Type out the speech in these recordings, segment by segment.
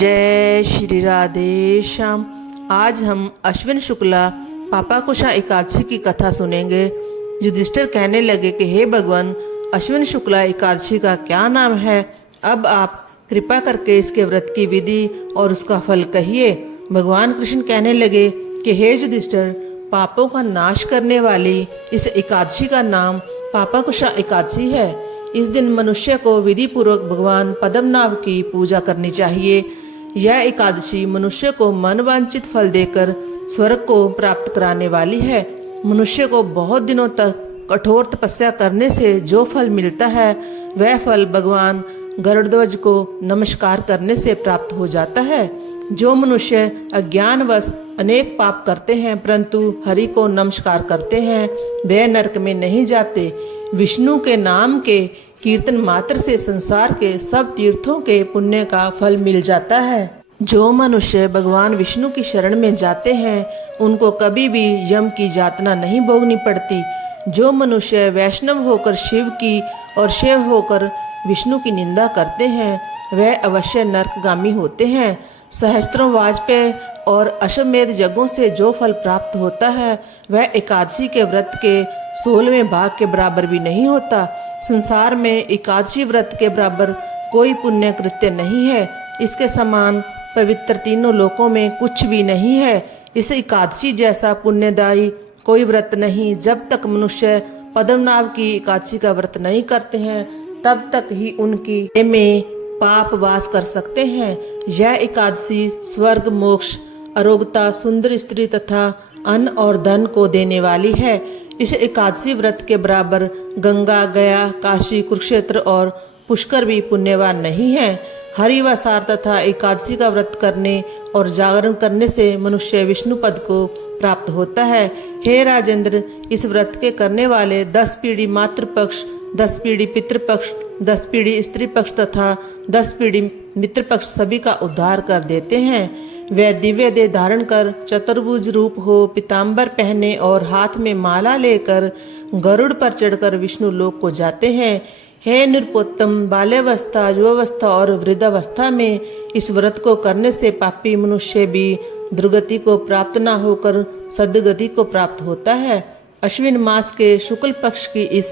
जय श्री राधे श्याम। आज हम अश्विन शुक्ला पापाकुशा एकादशी की कथा सुनेंगे। युधिष्ठिर कहने लगे कि हे भगवान, अश्विन शुक्ला एकादशी का क्या नाम है? अब आप कृपा करके इसके व्रत की विधि और उसका फल कहिए। भगवान कृष्ण कहने लगे कि हे युधिष्ठिर, पापों का नाश करने वाली इस एकादशी का नाम पापाकुशा एकादशी है। इस दिन मनुष्य को विधि पूर्वक भगवान पद्मनाभ की पूजा करनी चाहिए। यह एकादशी मनुष्य को मनवांछित फल देकर स्वर्ग को प्राप्त कराने वाली है। मनुष्य को बहुत दिनों तक कठोर तपस्या करने से जो फल मिलता है, वह फल भगवान गरुड़ध्वज को नमस्कार करने से प्राप्त हो जाता है। जो मनुष्य अज्ञानवश अनेक पाप करते हैं परंतु हरि को नमस्कार करते हैं, वे नरक में नहीं जाते। विष्णु के नाम के कीर्तन मात्र से संसार के सब तीर्थों के पुण्य का फल मिल जाता है। जो मनुष्य भगवान विष्णु की शरण में जाते हैं, उनको कभी भी यम की यातना नहीं भोगनी पड़ती। जो मनुष्य वैष्णव होकर शिव की और शिव होकर विष्णु की निंदा करते हैं, वह अवश्य नरकगामी होते हैं। सहस्त्रों वाजपेय और अश्वमेध यज्ञों से जो फल प्राप्त होता है, वह एकादशी के व्रत के 16वें भाग के बराबर भी नहीं होता। संसार में एकादशी व्रत के बराबर कोई पुण्य कृत्य नहीं है। इसके समान पवित्र तीनों लोकों में कुछ भी नहीं है। इस एकादशी जैसा पुण्यदायी कोई व्रत नहीं। जब तक मनुष्य पद्मनाभ की एकादशी का व्रत नहीं करते हैं, तब तक ही उनकी देह में पाप वास कर सकते हैं। यह एकादशी स्वर्ग, मोक्ष, अरोगता, सुंदर स्त्री तथा अन्न और धन को देने वाली है। इस एकादशी व्रत के बराबर गंगा, गया, काशी, कुरुक्षेत्र और पुष्कर भी पुण्यवान नहीं है। हरि व सार तथा एकादशी का व्रत करने और जागरण करने से मनुष्य विष्णु पद को प्राप्त होता है। हे राजेंद्र, इस व्रत के करने वाले 10 पीढ़ी मातृपक्ष, 10 पीढ़ी पितृपक्ष, 10 पीढ़ी स्त्री पक्ष तथा 10 पीढ़ी मित्र पक्ष सभी का उद्धार कर देते हैं। वे दिव्य देह धारण कर चतुर्भुज रूप हो, पीताम्बर पहने और हाथ में माला लेकर गरुड़ पर चढ़कर विष्णु लोक को जाते हैं। हे नृपोत्तम, बाल्यावस्था, युवावस्था और वृद्धावस्था में इस व्रत को करने से पापी मनुष्य भी दुर्गति को प्राप्त न होकर सद्गति को प्राप्त होता है। अश्विन मास के शुक्ल पक्ष की इस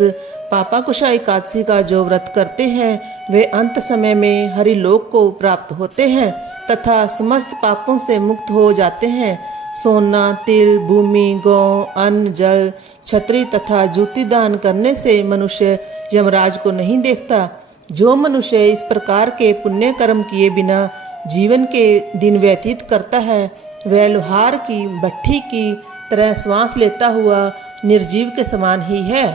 पापाकुशा एकादशी का जो व्रत करते हैं, वे अंत समय में हरिलोक को प्राप्त होते हैं तथा समस्त पापों से मुक्त हो जाते हैं। सोना, तिल, भूमि, गौ, अन्न, जल, छत्री तथा जूती दान करने से मनुष्य यमराज को नहीं देखता। जो मनुष्य इस प्रकार के पुण्य कर्म किए बिना जीवन के दिन व्यतीत करता है, वह लोहार की भट्ठी की तरह श्वास लेता हुआ निर्जीव के समान ही है।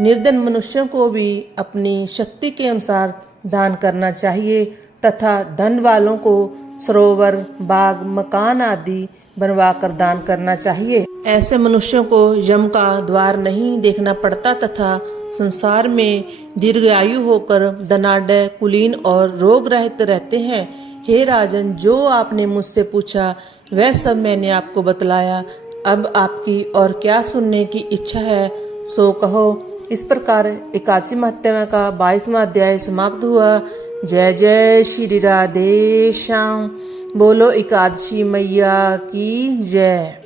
निर्धन मनुष्यों को भी अपनी शक्ति के अनुसार दान करना चाहिए तथा धन वालों को सरोवर, बाग, मकान आदि बनवाकर दान करना चाहिए। ऐसे मनुष्यों को यम का द्वार नहीं देखना पड़ता तथा संसार में दीर्घायु होकर धनाढ्य, कुलीन और रोग रहित रहते हैं। हे राजन, जो आपने मुझसे पूछा वह सब मैंने आपको बतलाया। अब आपकी और क्या सुनने की इच्छा है सो कहो। इस प्रकार एकादशी महात्म्य का 22वां अध्याय समाप्त हुआ। जय जय श्री राधे श्याम। बोलो एकादशी मैया की जय।